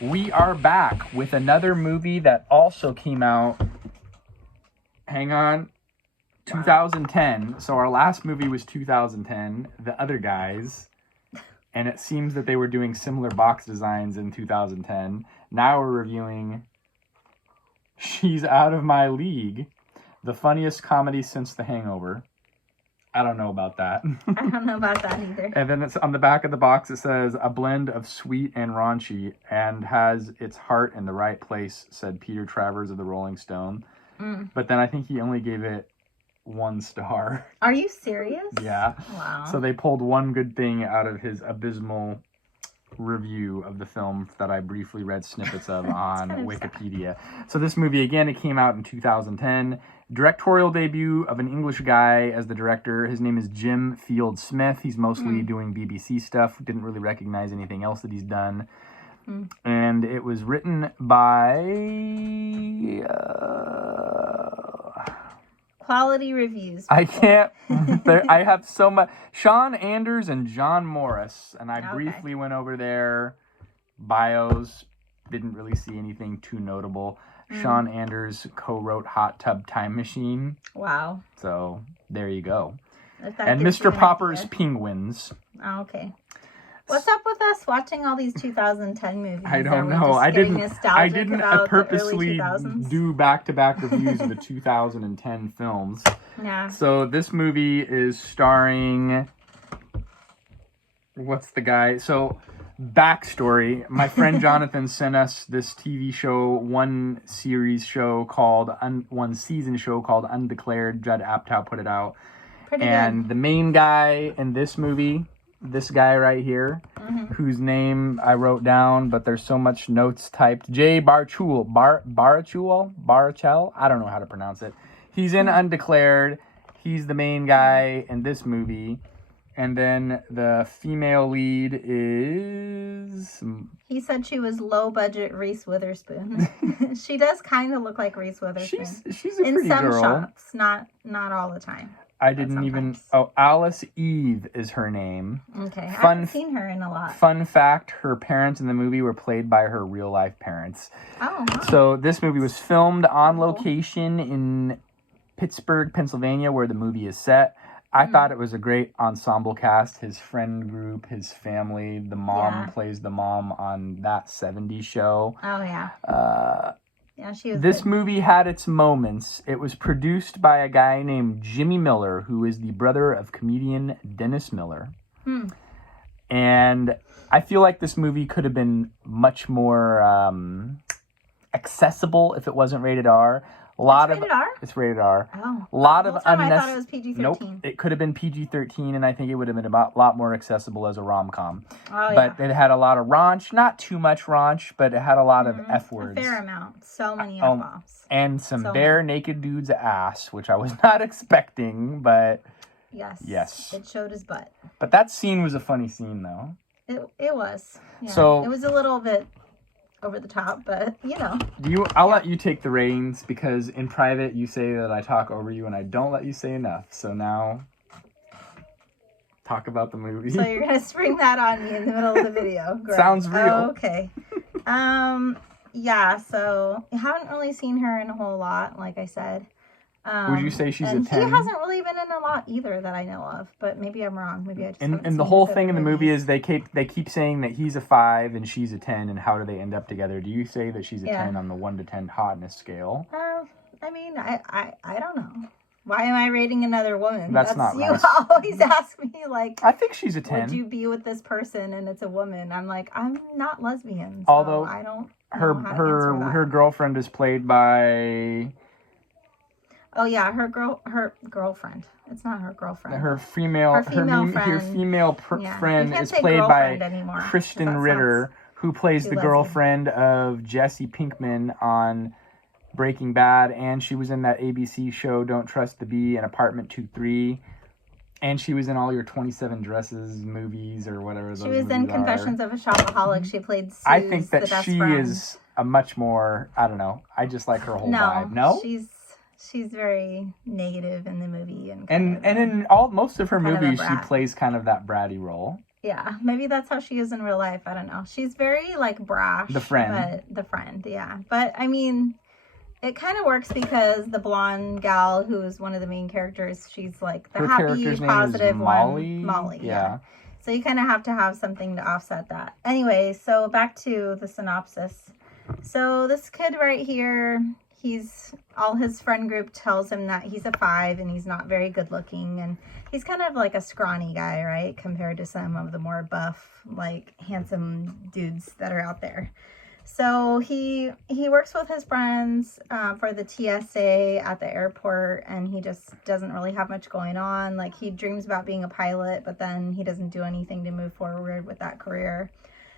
We are back with another movie that also came out, hang on, 2010. So our last movie was 2010, The Other Guys. And it seems that they were doing similar box designs in 2010. Now we're reviewing She's Out of My League, the funniest comedy since The Hangover. I don't know about that. I don't know about that either. And then it's on the back of the box, it says, a blend of sweet and raunchy and has its heart in the right place, said Peter Travers of the Rolling Stone. But then I think he only gave it 1 star. Are you serious? Yeah. Wow. So they pulled one good thing out of his abysmal review of the film that I briefly read snippets of on Wikipedia. So this movie, again, it came out in 2010. Directorial debut of an English guy as the director. His name is Jim Field Smith. He's mostly doing BBC stuff. Didn't really recognize anything else that he's done. And it was written by... Quality reviews. I can't... I have so much... Sean Anders and John Morris. And I briefly went over their bios. Didn't really see anything too notable. Sean Anders co-wrote Hot Tub Time Machine. Wow. So, there you go. And Mr. Popper's Penguins. Oh, okay. What's up with us watching all these 2010 movies? I don't know. I didn't purposely do back-to-back reviews of the 2010 films. Yeah. So, this movie is starring... What's the guy? So... Backstory. My friend Jonathan sent us this TV show, one season show called Undeclared. Judd Apatow put it out. Pretty and good. The main guy in this movie, this guy right here, whose name I wrote down, but there's so much notes typed. Jay Baruchel. I don't know how to pronounce it. He's in Undeclared. He's the main guy in this movie. And then the female lead is... He said she was low-budget Reese Witherspoon. She does kind of look like Reese Witherspoon. She's a pretty girl. In some shots, not all the time. I didn't even... Oh, Alice Eve is her name. Okay, I haven't seen her in a lot. Fun fact, her parents in the movie were played by her real-life parents. Oh, wow. So this movie was filmed on location in Pittsburgh, Pennsylvania, where the movie is set. I thought it was a great ensemble cast. His friend group, his family. The mom plays the mom on That 70s Show. Oh, yeah. Yeah, she was This good. movie had its moments. It was produced by a guy named Jimmy Miller, who is the brother of comedian Dennis Miller. And I feel like this movie could have been much more accessible if it wasn't rated R. Rated R? It's rated R. Oh. A lot of I thought it was PG-13. Nope. It could have been PG-13, and I think it would have been a lot more accessible as a rom-com. Oh, but it had a lot of raunch. Not too much raunch, but it had a lot of F words. A fair amount. So many F-bombs. And some bare naked dude's ass, which I was not expecting, but... Yes. It showed his butt. But that scene was a funny scene, though. It was. Yeah. So... It was a little bit... over the top, but you know. I'll let you take the reins because in private you say that I talk over you and I don't let you say enough. So now, talk about the movie. So you're gonna spring that on me in the middle of the video. Great. Sounds real. Oh, okay. Yeah. So I haven't really seen her in a whole lot, like I said. Would you say she's a 10? He hasn't really been in a lot either that I know of, but maybe I'm wrong. Maybe I just and the whole thing in the movie is they keep saying that he's a 5 and she's a 10, and how do they end up together? Do you say that she's a 10 on the 1 to 10 hotness scale? I mean, I don't know. Why am I rating another woman? That's not you right. always ask me, like, I think she's a 10. Would you be with this person and it's a woman? I'm like, I'm not lesbian. So although I don't know her girlfriend is played by... Oh yeah, her girlfriend. It's not her girlfriend. Her female friend is played by Kristen Ritter, who plays the girlfriend of Jesse Pinkman on Breaking Bad, and she was in that ABC show Don't Trust the Bee and Apartment 2-3. And she was in all your 27 Dresses movies or whatever those movies are. She was in Confessions of a Shopaholic. She played Suze, I think that the she is a much more, I don't know, I just like her whole vibe. No? She's very negative in the movie. And in most of her movies, she plays kind of that bratty role. Yeah, maybe that's how she is in real life. I don't know. She's very like brash. The friend. But the friend, yeah. But I mean, it kind of works because the blonde gal who is one of the main characters, she's like the Her happy, character's name positive is Molly. one. Molly, Yeah. So you kind of have to have something to offset that. Anyway, so back to the synopsis. So this kid right here, all his friend group tells him that he's a 5 and he's not very good looking, and he's kind of like a scrawny guy, right? Compared to some of the more buff, like handsome dudes that are out there. So he works with his friends for the TSA at the airport, and he just doesn't really have much going on. Like, he dreams about being a pilot, but then he doesn't do anything to move forward with that career.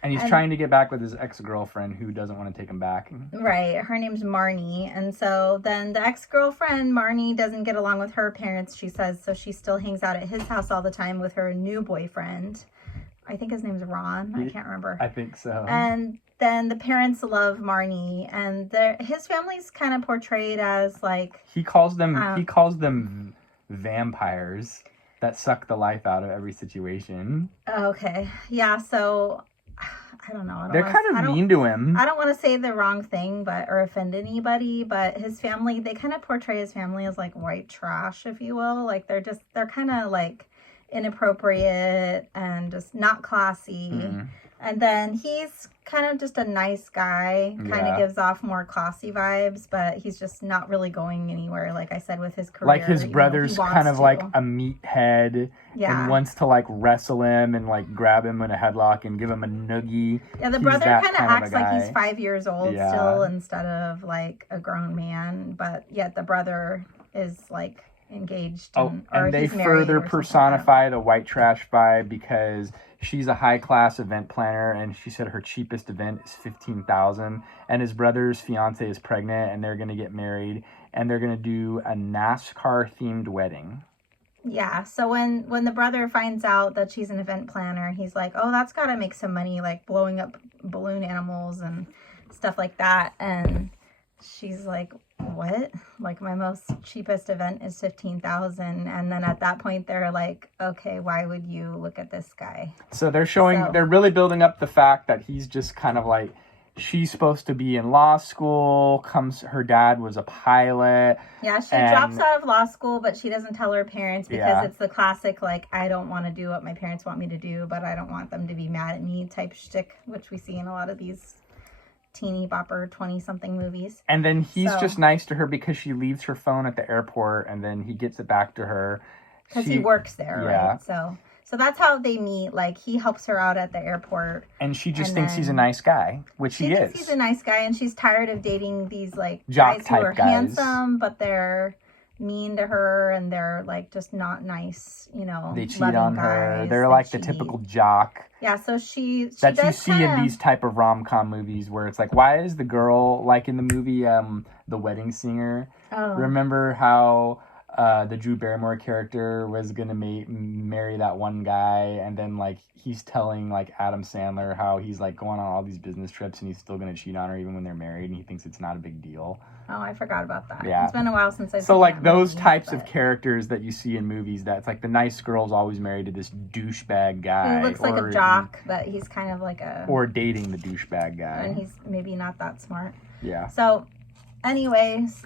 And he's trying to get back with his ex-girlfriend who doesn't want to take him back. Right. Her name's Marnie. And so then the ex-girlfriend, Marnie, doesn't get along with her parents, she says, so she still hangs out at his house all the time with her new boyfriend. I think his name's Ron. I can't remember. I think so. And then the parents love Marnie, and his family's kind of portrayed as like... He calls them vampires that suck the life out of every situation. Okay. Yeah, so... I don't know. They're kind of mean to him. I don't want to say the wrong thing, or offend anybody, but his family, they kind of portray his family as like white trash, if you will. Like they're kind of like inappropriate and just not classy. Mm-hmm. And then he's kind of just a nice guy, kind of gives off more classy vibes, but he's just not really going anywhere, like I said, with his career. Like his brother's kind of like a meathead and wants to like wrestle him and like grab him in a headlock and give him a noogie. Yeah, the brother kind of acts like he's 5 years old still instead of like a grown man, but yet the brother is like engaged. And they further personify the white trash vibe because she's a high-class event planner, and she said her cheapest event is $15,000, and his brother's fiance is pregnant, and they're going to get married, and they're going to do a NASCAR-themed wedding. Yeah, so when the brother finds out that she's an event planner, he's like, oh, that's got to make some money, like blowing up balloon animals and stuff like that, and she's like, what? Like, my most cheapest event is $15,000. And then at that point, they're like, okay, why would you look at this guy? So they're really building up the fact that he's just kind of like, she's supposed to be in law school, her dad was a pilot. Yeah, she drops out of law school, but she doesn't tell her parents because it's the classic, like, I don't want to do what my parents want me to do, but I don't want them to be mad at me type shtick, which we see in a lot of these teeny bopper 20-something movies. And then he's just nice to her because she leaves her phone at the airport, and then he gets it back to her because he works there, right? So that's how they meet. Like, he helps her out at the airport, and she just thinks he's a nice guy, which he is. She thinks he's a nice guy, and she's tired of dating these like guys who are handsome, but they're mean to her, and they're like just not nice, you know. They cheat on her. They're like the typical jock. Yeah, so she that you see in these type of rom-com movies where it's like, why is the girl like in the movie The Wedding Singer? Oh. Remember how the Drew Barrymore character was gonna marry that one guy, and then like he's telling like Adam Sandler how he's like going on all these business trips and he's still gonna cheat on her even when they're married, and he thinks it's not a big deal. Oh, I forgot about that. Yeah. It's been a while since I've seen So like those types of characters that you see in movies, that's like the nice girl's always married to this douchebag guy. He looks like a jock, but he's kind of like or dating the douchebag guy. And he's maybe not that smart. Yeah. So anyways,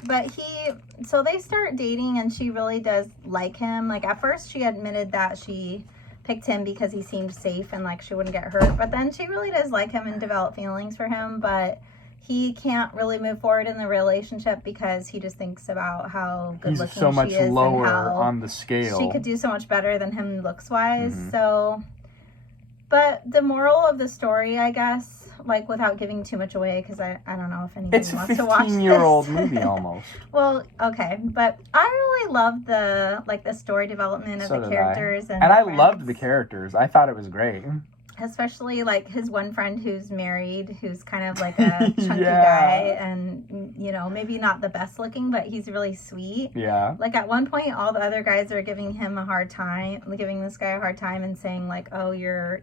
so they start dating, and she really does like him. Like, at first she admitted that she picked him because he seemed safe and like she wouldn't get hurt, but then she really does like him and develop feelings for him, but he can't really move forward in the relationship because he just thinks about how good looking she is. He's so much lower on the scale. She could do so much better than him looks wise. Mm-hmm. So, but the moral of the story, I guess, like without giving too much away, because I don't know if anybody wants to watch this. It's a 15-year-old movie almost. Well, okay, but I really love the story development of the characters. And I loved the characters. I thought it was great. Especially like his one friend who's married, who's kind of like a chunky guy, and you know, maybe not the best looking, but he's really sweet. Yeah. Like at one point, all the other guys are giving this guy a hard time and saying like, oh, you're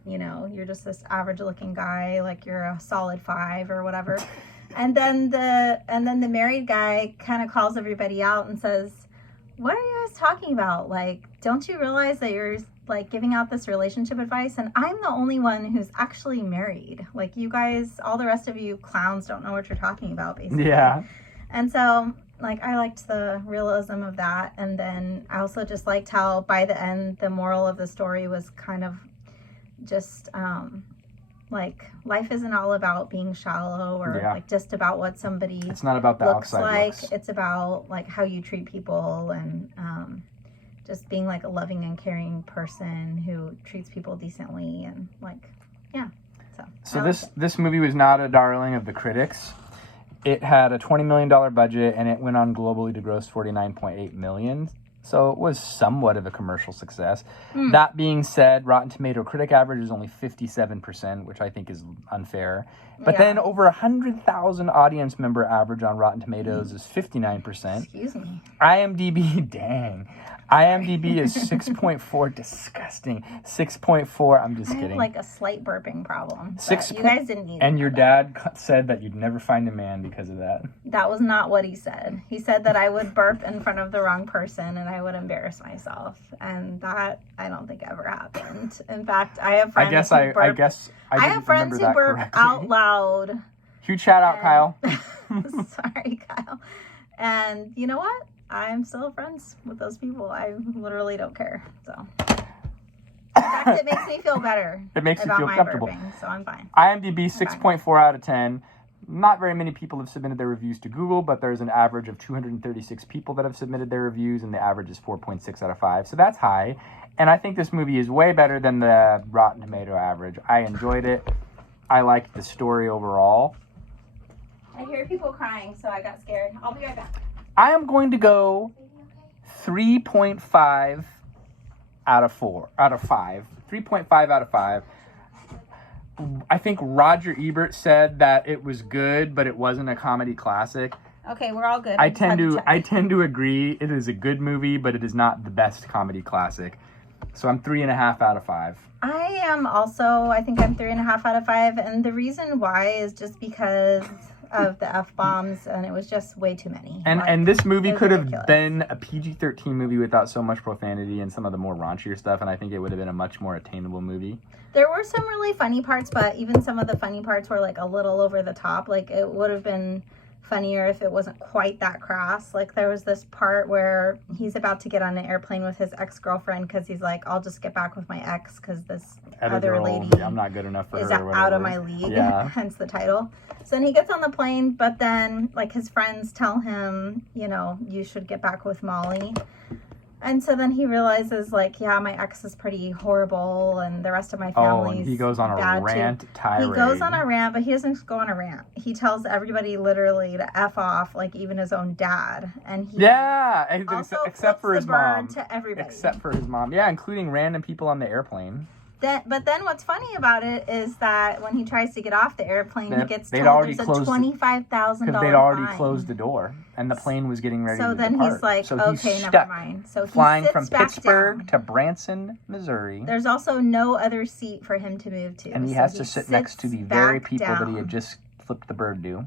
just this average looking guy, like you're a solid 5 or whatever. and then the married guy kind of calls everybody out and says, what are you guys talking about? Like, don't you realize that you're like giving out this relationship advice? And I'm the only one who's actually married. Like, you guys, all the rest of you clowns don't know what you're talking about, basically. Yeah. And so, like, I liked the realism of that. And then I also just liked how by the end, the moral of the story was kind of just, like, life isn't all about being shallow or Yeah. like just about what somebody It's not about the looks outside like. looks. It's about like how you treat people and just being like a loving and caring person who treats people decently and like, yeah. So I this liked it. this movie was not a darling of the critics. It had a $20 million budget and it went on globally to gross $49.8 million. So it was somewhat of a commercial success. Mm. That being said, Rotten Tomato critic average is only 57%, which I think is unfair. But Yeah. then over 100,000 audience member average on Rotten Tomatoes is 59%. Excuse me. IMDb, dang. IMDb is 6.4, disgusting. 6.4, I'm just I have kidding. like a slight burping problem. Six But you po- guys didn't need to And know your that. dad said that you'd never find a man because of that. That was not what he said. He said that I would burp in front of the wrong person and I would embarrass myself. And that I don't think ever happened. In fact, I have friends I guess who I burp. guess I I didn't have friends remember who that burp correctly. out loud. Huge shout out, Kyle. Sorry, Kyle. And you know what? I'm still friends with those people. I literally don't care. So, in fact, it makes me feel better. It makes you about feel my comfortable. burping, so I'm fine. IMDb 6.4 out of 10. Not very many people have submitted their reviews to Google, but there's an average of 236 people that have submitted their reviews, and the average is 4.6 out of 5. So that's high. And I think this movie is way better than the Rotten Tomato average. I enjoyed it. I liked the story overall. I hear people crying, so I got scared. I'll be right back. I am going to go 3.5 out of 5. 3.5 out of 5. I think Roger Ebert said that it was good, but it wasn't a comedy classic. Okay, we're all good. I just had tend to check. agree. It is a good movie, but it is not the best comedy classic. So I'm 3.5 out of 5. I am also, I think I'm 3.5 out of 5. And the reason why is just because of the F-bombs, and it was just way too many. And this movie it was could have ridiculous. been a PG-13 movie without so much profanity and some of the more raunchier stuff, and I think it would have been a much more attainable movie. There were some really funny parts, but even some of the funny parts were like a little over the top. Like, it would have been funnier if it wasn't quite that crass. Like, there was this part where he's about to get on an airplane with his ex-girlfriend because he's like, I'll just get back with my ex because this other Girl, lady I'm not good enough for is her. or out of whatever. my league, Yeah. hence the title. So then he gets on the plane, but then like his friends tell him, you know, you should get back with Molly. And so then he realizes, like, yeah, my ex is pretty horrible, and the rest of my Oh, family and he goes on a bad rant too. tirade. He goes on a rant, but he doesn't go on a rant. He tells everybody literally to F off, like even his own dad. And he Yeah, also except for flips his the bird mom. to everybody. Except for his mom. Yeah, including random people on the airplane. But then what's funny about it is that when he tries to get off the airplane, he gets They'd told already there's a closed it. $25,000 Because they'd already fine. closed the door, and the plane was getting ready So to then depart. he's like, so okay, he's never stuck, mind. So he flying sits from back Pittsburgh down. to Branson, Missouri, There's also no other seat for him to move to. and he so has to sit next to sits the very back people that he down. had just flipped the bird to.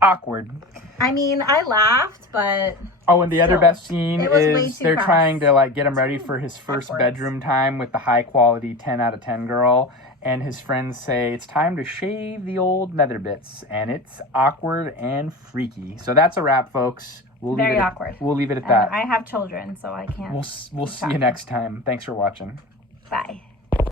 Awkward. I mean, I laughed, but Oh, and the other Still, best scene it was way is too they're crass. trying to like get him ready for his first Backwards. bedroom time with the high quality 10 out of 10 girl. And his friends say it's time to shave the old nether bits, and it's awkward and freaky. So that's a wrap, folks. We'll Very leave it awkward. We'll leave it at and that. I have children, so I can't. We'll see you next time. Thanks for watching. Bye.